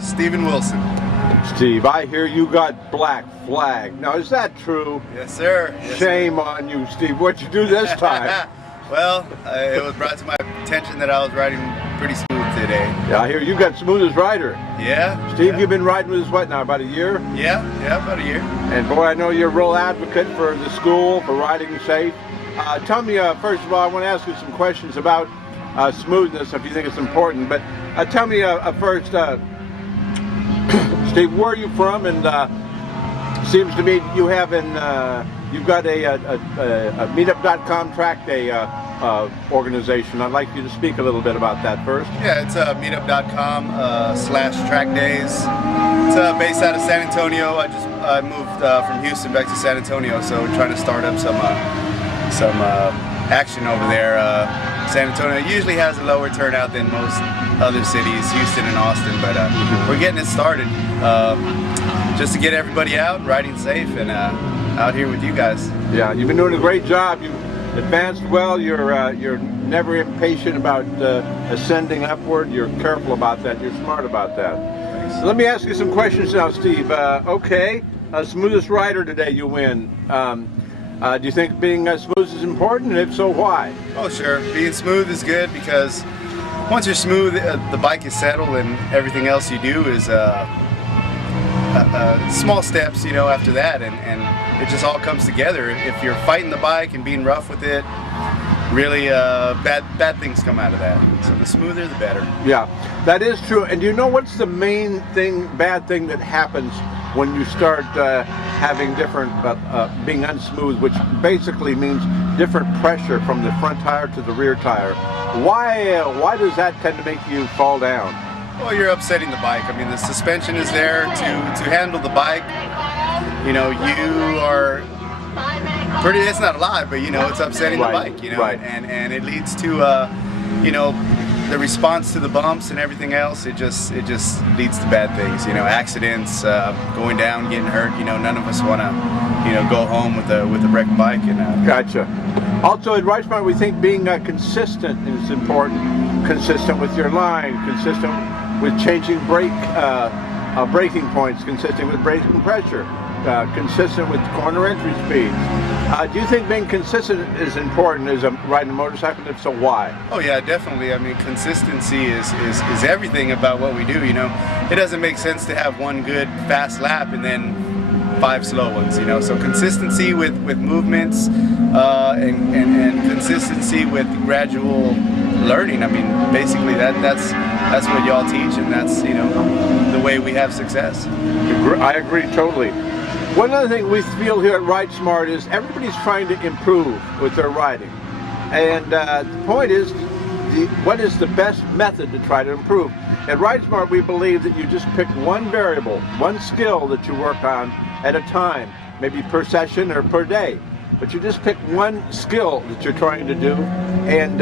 Stephen Wilson. Steve, I hear you got black flag. Now, is that true? Yes, sir. Yes, Shame on you, Steve. What'd you do this time? Well, it was brought to my attention that I was riding pretty smooth today. Yeah, I hear you got Smoothest Rider. Yeah. Steve, yeah. you've been riding with us, what now, about a year? Yeah, about a year. And boy, I know you're a real advocate for the school, for riding safe. Tell me, first of all, I want to ask you some questions about smoothness, if you think it's important. But tell me first, Steve, where are you from? And seems to me you have you've got a meetup.com track day organization. I'd like you to speak a little bit about that first. Yeah, it's meetup.com /track days. It's based out of San Antonio. I moved from Houston back to San Antonio, so we're trying to start up some action over there. San Antonio usually has a lower turnout than most other cities, Houston and Austin, but we're getting it started just to get everybody out, riding safe, and out here with you guys. Yeah, you've been doing a great job. You've advanced well. You're never impatient about ascending upward. You're careful about that. You're smart about that. Thanks. So let me ask you some questions now, Steve. Okay, Smoothest Rider today, you win. Do you think being smooth is important, and if so, why? Oh, sure. Being smooth is good because once you're smooth, the bike is settled, and everything else you do is small steps, you know, after that, and it just all comes together. If you're fighting the bike and being rough with it, really bad things come out of that. So the smoother, the better. Yeah, that is true. And do you know what's the main bad thing that happens when you start having different, being unsmooth, which basically means different pressure from the front tire to the rear tire? Why does that tend to make you fall down? Well, you're upsetting the bike. I mean, the suspension is there to handle the bike. You know, you are pretty, it's not alive, but you know, it's upsetting the bike, you know, and it leads to, you know, the response to the bumps and everything else. It just leads to bad things, you know, accidents, going down, getting hurt. You know, none of us want to, you know, go home with a wrecked bike. And Gotcha. Also, at RideSmart, we think being consistent is important. Consistent with your line, consistent with changing braking points, consistent with braking pressure, consistent with corner entry speeds. Do you think being consistent is important as riding a motorcycle? If so, why? Oh yeah, definitely. I mean, consistency is everything about what we do. You know, it doesn't make sense to have one good fast lap and then 5 slow ones. You know, so consistency with movements and consistency with gradual learning. I mean, basically that's what y'all teach, and that's, you know, the way we have success. I agree totally. One other thing we feel here at RideSmart is everybody's trying to improve with their riding. And the point is, what is the best method to try to improve? At RideSmart, we believe that you just pick one variable, one skill that you work on at a time, maybe per session or per day. But you just pick one skill that you're trying to do, and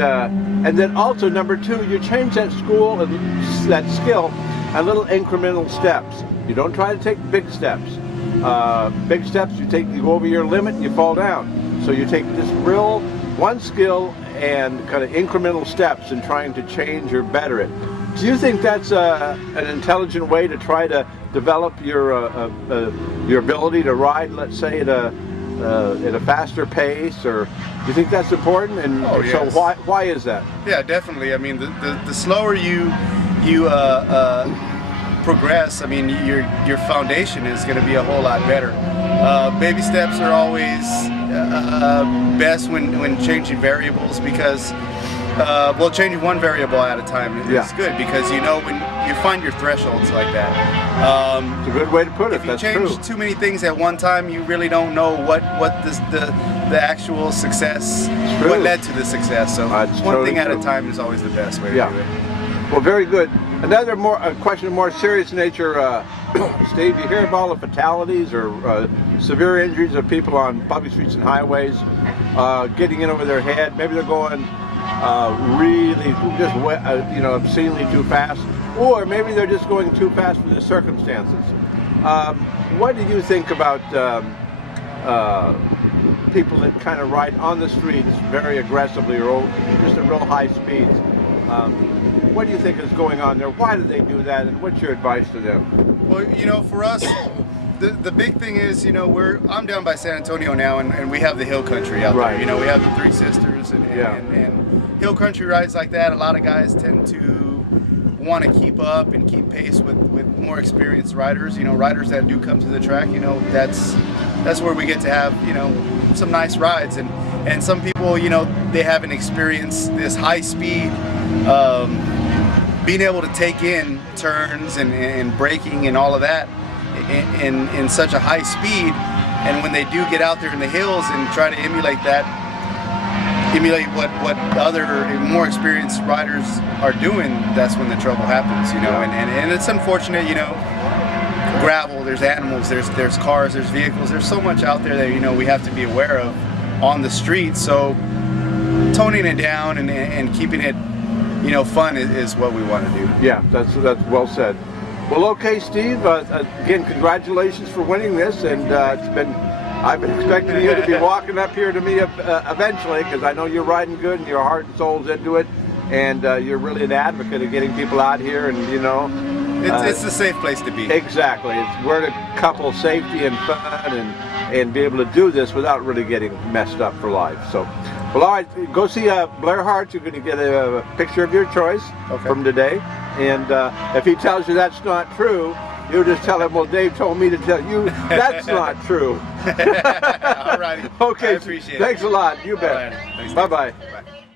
then also, number 2, you change that skill on little incremental steps. You don't try to take big steps. Big steps, you go over your limit and you fall down. So you take this real one skill and kind of incremental steps in trying to change or better it. Do you think that's an intelligent way to try to develop your ability to ride, let's say, at a faster pace, or do you think that's important? And yes. So why is that? Yeah, definitely. I mean, the slower you progress, I mean, your foundation is going to be a whole lot better. Baby steps are always best when changing variables, because well, changing one variable at a time is good, because you know when you find your thresholds like that. It's a good way to put it. If you change too many things at one time, you really don't know what the actual success, what led to the success. So one thing at a time is always the best way to do it. Well, very good. Another question of more serious nature, Steve, you hear of all the fatalities or severe injuries of people on public streets and highways, getting in over their head. Maybe they're going really just you know, obscenely too fast, or maybe they're just going too fast for the circumstances. What do you think about people that kind of ride on the streets very aggressively or just at real high speeds? What do you think is going on there? Why do they do that, and what's your advice to them? Well, you know, for us, the big thing is, you know, I'm down by San Antonio now, and we have the hill country out there. You know, we have the Three Sisters and hill country rides like that. A lot of guys tend to want to keep up and keep pace with more experienced riders. You know, riders that do come to the track. You know, that's where we get to have, you know, some nice rides. And some people, you know, they haven't experienced this high speed, being able to take in turns and braking and all of that in such a high speed. And when they do get out there in the hills and try to emulate what other more experienced riders are doing, that's when the trouble happens, you know. And it's unfortunate, you know. Gravel, there's animals, there's cars, there's vehicles, there's so much out there that, you know, we have to be aware of on the street. So toning it down and keeping it, you know, fun is what we want to do. Yeah, that's well said. Well, okay, Steve, again, congratulations for winning this, and I've been expecting you to be walking up here to me eventually, because I know you're riding good and your heart and soul's into it, and you're really an advocate of getting people out here, and, you know, it's a safe place to be. Exactly. We're to couple safety and fun and be able to do this without really getting messed up for life. So, well, all right, go see Blair Hart. You're going to get a picture of your choice from today. And if he tells you that's not true, you just tell him, well, Dave told me to tell you that's not true. All righty. Okay. I appreciate it. Thanks a lot. You bet. Bye-bye.